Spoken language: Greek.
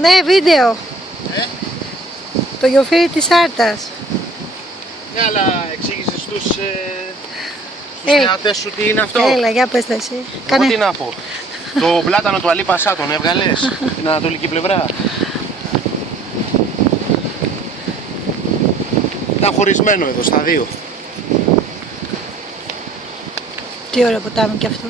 Ναι, βίντεο. Το γιοφύρι της Άρτας. Ναι, αλλά εξήγησες στους θεατές σου τι είναι αυτό. Έλα, για πες τα εσύ. Εγώ τι να πω. Το πλάτανο του Αλή Πασά τον έβγαλες στην ανατολική πλευρά. Ήταν χωρισμένο εδώ στα δύο. Τι ωραίο ποτάμι κι αυτό.